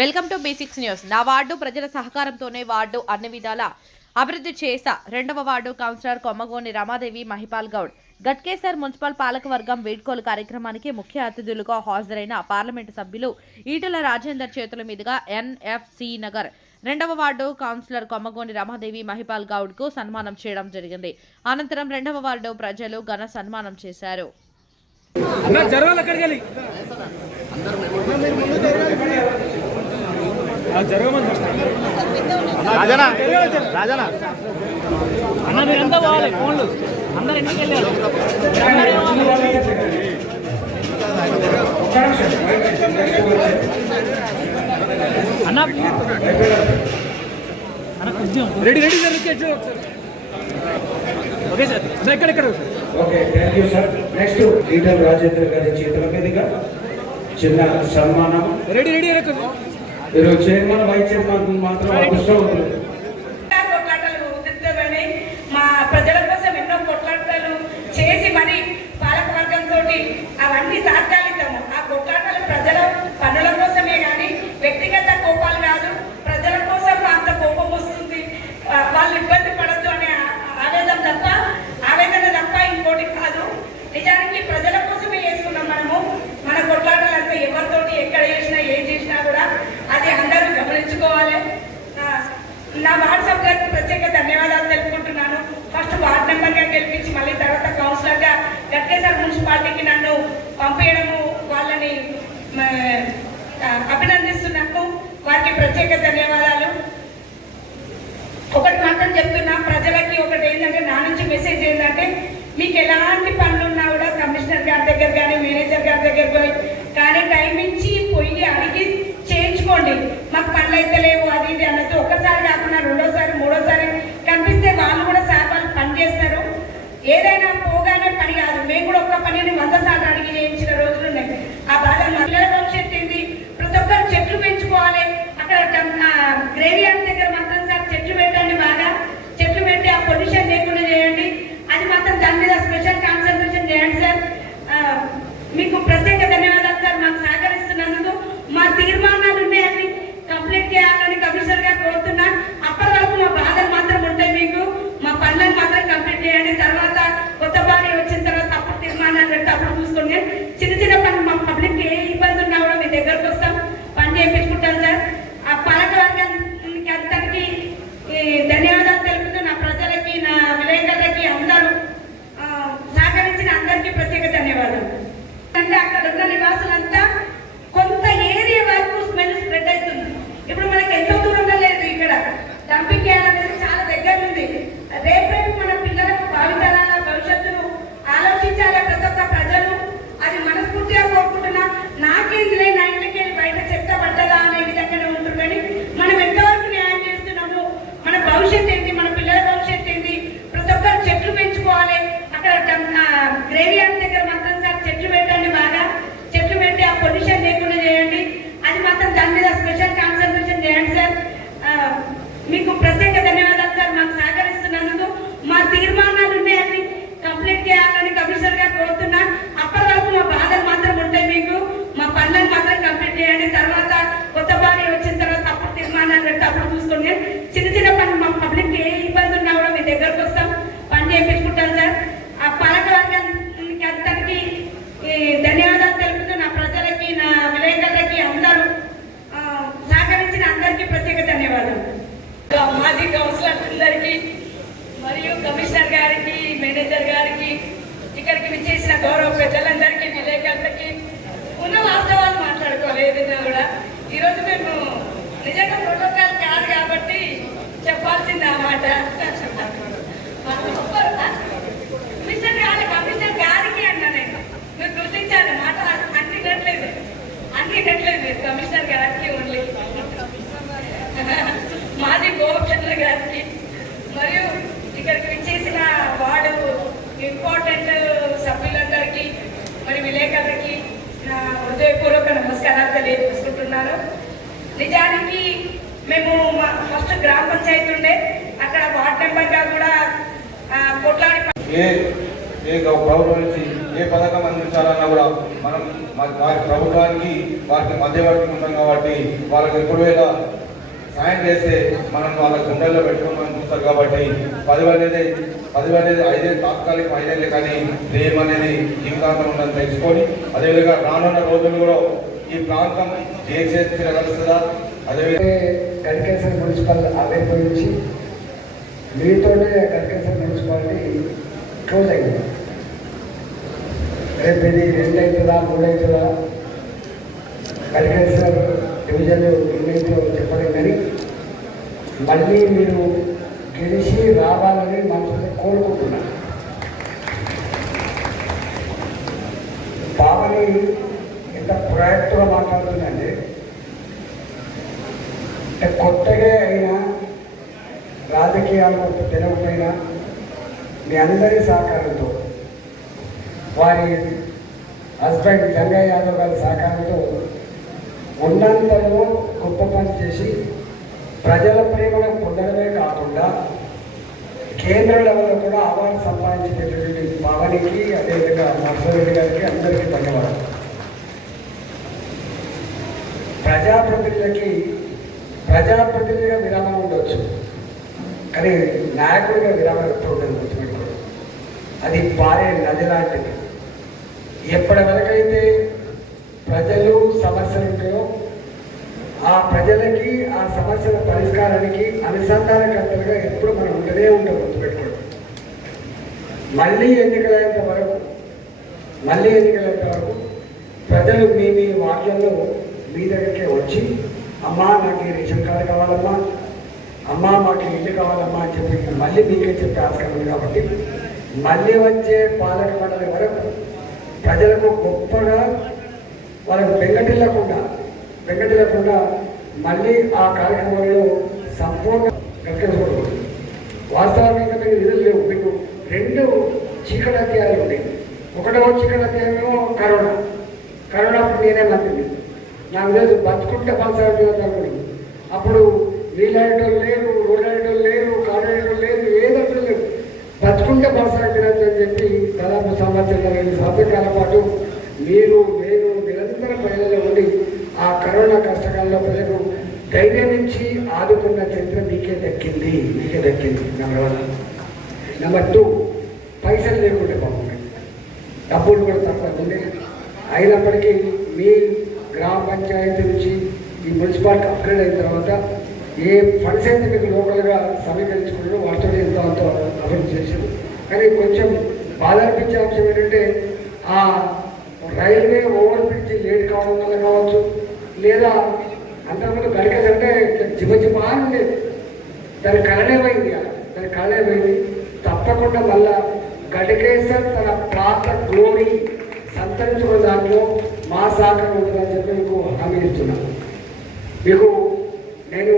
Welcome to B6 news. నా ward ప్రజల సహకారంతోనే వార్డు అన్ని విధాల అభివృద్ధి చేసా. 2వ ward councillor Kommagoni Ramadevi Mahipal Goud. Ghatkesar municipal పాలకవర్గం వీడ్కోలు కార్యక్రమానికి ముఖ్య అతిథులుగా హాజరైన పార్లమెంటు సభ్యులు ఈటెల రాజేందర్ చేతుల మీదుగా NFC నగర్ 2వ వార్డు కౌన్సిలర్ కొమ్మగోని రమాదేవి మహిపాల్ గౌడ్ కు సన్మానం చేయడం జరిగింది. అనంతరం 2వ వార్డు ప్రజలు ఘన సన్మానం చేశారు. అన్న మీరంతా పోవాలి ఫోన్లు అందరు ఇంటికి వెళ్ళారు. అన్న అన్న కొంచెం ready ready sir. Okay sir ఎక్కడ okay thank you sir. Next Etela Rajender గారి చేతుల మీదుగా చిన్న సన్మానం. రెడీ రెడీ ఈరోజు చైర్మన్ వైస్ చైర్మన్ మాత్రం అదృష్టం ఉంటుంది. మా ప్రజల కోసం ఎన్నో కొట్లాటలు చేసి మరి పాలకవర్గంతో అవన్నీ తాత్కాలికము. ఆ కొట్లాటలు ప్రజల పనుల కోసమే కానీ వ్యక్తిగత కోపాలు కాదు. ప్రజల కోసం అంత కోపం వస్తుంది, వాళ్ళు ఇబ్బంది పడద్దు అనే ఆవేదన తప్ప ఇంకోటి కాదు. నిజానికి ప్రజల కోసమే చేసుకున్నాం మనము. మన కొట్లాటలంతా ఎవరితోటి ఎక్కడ చేసినా ఏం చేసినా కూడా అది అందరూ గమనించుకోవాలి. నా వాట్సాప్ గారికి ప్రత్యేక ధన్యవాదాలు తెలుపుకుంటున్నాను. ఫస్ట్ వార్డ్ మెంబర్గా గెలిపించి మళ్ళీ తర్వాత కౌన్సిలర్గా గట్కేసర్ మున్సిపాలిటీకి నన్ను పంపించడము, వాళ్ళని అభినందిస్తున్నాను. వారికి ప్రత్యేక ధన్యవాదాలు. ఒకటి మాత్రం చెప్తున్నా ప్రజలకి, ఒకటి ఏంటంటే నా నుంచి మెసేజ్ ఏంటంటే, మీకు ఎలాంటి పనులున్నా కూడా కమిషనర్ గారి దగ్గర కానీ మేనేజర్ గారి దగ్గర పోయి కానీ టైం ఇచ్చి పోయి అడిగి చేయించుకోండి. మాకు పనులు అయితే లేవు అది ఇది అన్నట్టు ఒక్కసారి కాకుండా రెండోసారి మూడోసారి కనిపిస్తే వాళ్ళు కూడా సార్ వాళ్ళు పని చేస్తారు. ఏదైనా పోగానే పని కాదు. మేము కూడా ఒక్క పనిని 100 సార్లు అడిగి చేయించిన రోజులు ఉన్నాయి. ఆ బాధ మహిళల భవిష్యత్తు ఏంది, ప్రతి ఒక్కరు చెట్లు పెంచుకోవాలి. అక్కడ గ్రేవియార్డ్ దగ్గర మాత్రం సార్ చెట్లు పెట్టండి, బాగా చెట్లు పెట్టి ఆ పొల్యూషన్ లేకుండా చేయండి. అది మాత్రం దాని మీద స్పెషల్ కాన్సన్ట్రేషన్ చేయండి సార్. మీకు ప్రత్యేక ధన్యవాదాలు సార్ మాకు సహకరిస్తున్నందుకు. మా తీర్మానాలు ఉన్నాయని కంప్లీట్ చేయాలని కమిషనర్ గారు కోరుతున్నా. అప్పటి వరకు మా బాధలు మాత్రం ఉంటాయి. మీకు మా పనులను మాత్రం కంప్లీట్ చేయండి. తర్వాత కొత్త బాడీ వచ్చిన తర్వాత అప్పుడు తీర్మానాలు పెట్టి అప్పుడు చూసుకోండి. చిన్న చిన్న పనులు మా పబ్లిక్ ఏ ఇబ్బంది ఉన్నా కూడా మీ దగ్గరకు వస్తాం, పని చేయించుకుంటాం సార్. ఆ పాలక వర్గానికి అందరికీ ధన్యవాదాలు తెలుపుతూ నా ప్రజలకి, నా విలేకరులకి, అందరూ సహకరించిన అందరికీ ప్రత్యేక ధన్యవాదాలు. అంటే అక్కడ ఉన్న నివాసులంతా కొంత ఏరియా వరకు స్మెల్ స్ప్రెడ్ అవుతుంది. ఇప్పుడు మనకి ఎంతో దూరంగా లేదు, ఇక్కడ డంపింగ్ చేయాలనేది చాలా దగ్గర ఉంది. రేపు మన పిల్లలకు భావితరాల భవిష్యత్తును ఆలోచించాలి ప్రతి ఒక్క ప్రజలు. అది మనస్ఫూర్తిగా కోరుకుంటున్నా. నాకేందులే నా ఇంటికి వెళ్ళి బయట చెత్త పడ్డదా అనే విధంగానే ఉంటుంది. కానీ మనం ఎంతవరకు న్యాయం చేస్తున్నాము, మన భవిష్యత్తు ఏంటి, మన పిల్లల భవిష్యత్తు ఏంటి, ప్రతి ఒక్కరు చెట్లు పెంచుకోవాలి. అక్కడ గ్రేవియార్డ్ దగ్గర మాత్రం సార్ చెట్లు పెట్టండి, బాగా చెట్లు పెట్టి ఆ పొల్యూషన్ లేకుండా చేయండి. అది మాత్రం దాని మీద స్పెషల్ కాన్సన్ట్రేషన్ చేయండి సార్. మీకు ప్రత్యేక ధన్యవాదాలు సార్ మాకు సహకరిస్తున్నందుకు. మా తీర్మానాలు ఉన్నాయని కంప్లీట్ చేయాలని కమిషనర్ గారు కోరుతున్నా. అప్పటి వరకు మా బాధలు మాత్రం ఉంటాయి. మీకు మా పనులను మాత్రం కంప్లీట్ చేయండి. తర్వాత కొత్త బాడీ వచ్చిన తర్వాత అప్పుడు తీర్మానాలు పెట్టి అప్పుడు చూసుకోండి. చిన్న చిన్న పనులు మా పబ్లిక్ ఏ ఇబ్బంది ఉన్నా కూడా మీ దగ్గరకు వస్తాం, పని చేయించుకుంటాం సార్. ఆ పాలక వర్గానికి అందరికీ ధన్యవాదాలు తెలుపుతూ నా ప్రజలకి, నా విలేకరులకి, అందరూ సహకరించిన అందరికీ ప్రత్యేక ధన్యవాదాలు. మాజీ కౌన్సిలర్ అందరికీ మరియు కమిషనర్ గారికి, మేనేజర్ గారికి, ఇక్కడికి విచ్చేసిన గౌరవ పెద్దలందరికీ, విలేకరులకి ఉన్న వాస్తవాలు మాట్లాడుకోవాలి. ఏదైనా కూడా ఈరోజు మేము నిజంగా ప్రోటోకాల్ కాదు కాబట్టి చెప్పాల్సింది ఆ మాట. కమిషనర్ గారికి అన్నా నేను, మీరు గుర్తించాలి మాట అన్నిట్లేదు కమిషనర్ గారికి ఓన్లీ. మాజీ గోవర్ధన్ గారికి మరియు ఇక్కడికి విచ్చేసిన వార్డు ఇంపార్టెంట్ సభ్యులందరికీ మరి విలేకరులకి నా హృదయపూర్వక నమస్కారాలు తెలియజేసుకుంటున్నాను. నిజానికి మేము ఫస్ట్ గ్రామ పంచాయతీ ఉండే, అక్కడ వార్డ్ మెంబర్గా కూడా కొట్లాడి ప్రభుత్వం నుంచి ఏ పథకం అందించాలన్నా కూడా మనం వారి ప్రభుత్వానికి వారికి మధ్యవర్తి ఉంటాం కాబట్టి వాళ్ళకి ఎప్పుడు వేళ సాయం చేస్తే మనం వాళ్ళ గుండెల్లో పెట్టుకోమని చూస్తారు కాబట్టి 10 అనేది 5 తాత్కాలికం 5 ఏళ్ళే కానీ రేపు అనేది జీవితాంతం ఉందని తెలుసుకొని అదేవిధంగా రానున్న రోజులు కూడా ఈ ప్రాంతం ఏ చేతిరగలుస్తుందా అదేవిధంగా గడికేశ్వర మున్సిపల్ ఆవిర్భవించి మీతోనే గడికేశ్వర మున్సిపాలిటీ క్లోజ్ అయింది. రేపు ఇది 2 అవుతుందా 3 అవుతుందా గడికేశ్వర డివిజన్ ఎన్నైతే చెప్పడం కానీ మళ్ళీ మీరు గెలిచి రావాలని మనసులో కోరుకుంటున్నాను. పావని ఎంత ప్రాజెక్టుగా మాట్లాడుతుందంటే కొత్తగా అయినా రాజకీయాలకు తెలియకపోయినా మీ అందరి సహకారంతో వారి హస్బెండ్ గంగయ్య యాదవ్ గారి సహకారంతో ఉన్నంతలో గొప్ప పని చేసి ప్రజల ప్రేమను పొందడమే కాకుండా కేంద్ర లెవెల్లో కూడా అవార్డు సంపాదించినటువంటి పావనికి అదేవిధంగా నర్సరెడ్డి గారికి అందరికీ ధన్యవాదాలు. ప్రజాప్రతినిధిగా విరామం ఉండవచ్చు కానీ నాయకుడిగా విరామం ఎప్పుడు ఉండదు గుర్తుపెట్టుకోండి. అది పారే నది లాంటిది. ఎప్పటి వరకైతే ప్రజలు సమస్యలు ఉంటాయో ఆ ప్రజలకి ఆ సమస్యల పరిష్కారానికి అనుసంధానకర్తలుగా ఎప్పుడు మనం ఉండనే ఉంటాం గుర్తుపెట్టుకోండి. మళ్ళీ ఎన్నికలైనంత వరకు ప్రజలు మీ వార్డులలో మీ దగ్గరికే వచ్చి అమ్మా నాకు ఈ రేషన్ కార్డు కావాలమ్మా, అమ్మా మాకు ఇల్లు కావాలమ్మా అని చెప్పి మళ్ళీ మీకే చెప్పే ఆస్కారం ఉంది. కాబట్టి మళ్ళీ వచ్చే పాలక మండలి వరకు ప్రజలకు గొప్పగా వాళ్ళకు బెంగటిల్లకుండా మళ్ళీ ఆ కార్యక్రమంలో సంపూర్ణ గెలుచుకోవడం. వాస్తవానికి మీకు నిధులు లేవు. మీకు 2 చీకటి అధ్యాయాలు ఉన్నాయి. 1వ చీకటి అధ్యాయంలో కరోనా అప్పుడు నేనే మంత్రిని. నాకు లేదు బతుకుంటే కొనసాగుతుంది. అప్పుడు నీళ్ళేయటం లేదు, రోడ్డు లేదు, కాలేయటం లేదు, ఏదంటే లేదు. బతుకుంటే కొనసాగుతున్నట్టు అని చెప్పి దాదాపు సంవత్సరాల పాటు నేను నిరంతరం ప్రజల్లో ఉండి ఆ కరోనా కష్టకాలంలో ప్రజలకు ధైర్యం నుంచి ఆదుకున్న చరిత్ర మీకే దక్కింది. నెంబర్ 1. నెంబర్ 2, పైసలు లేకుంటే బాగుంది, డబ్బులు కూడా తక్కువ ఉంది. అయినప్పటికీ మీ గ్రామ పంచాయతీ నుంచి ఈ మున్సిపాలిటీ అప్గ్రేడ్ అయిన తర్వాత ఏ ఫండ్స్ అయితే మీకు లోకల్గా సమీకరించుకున్నారో వాటితో ఎంతో అంత అభివృద్ధి చేశారు. కానీ కొంచెం బాధ అనిపించే అంశం ఏంటంటే ఆ రైల్వే ఓవర్ బ్రిడ్జ్ లేట్ కావడం వల్ల కావచ్చు, లేదా అంతకుముందు గడికేది అంటే జిబజిబా అని ఉండేది. దాని కళనే పోయింది. తప్పకుండా మళ్ళా గడికేశ్వర్ తన పాత గ్లోరీ సంతరించుకున్న దాంట్లో మా సహకారం ఉంటుందని చెప్పి మీకు హామీ ఇస్తున్నాను. మీకు నేను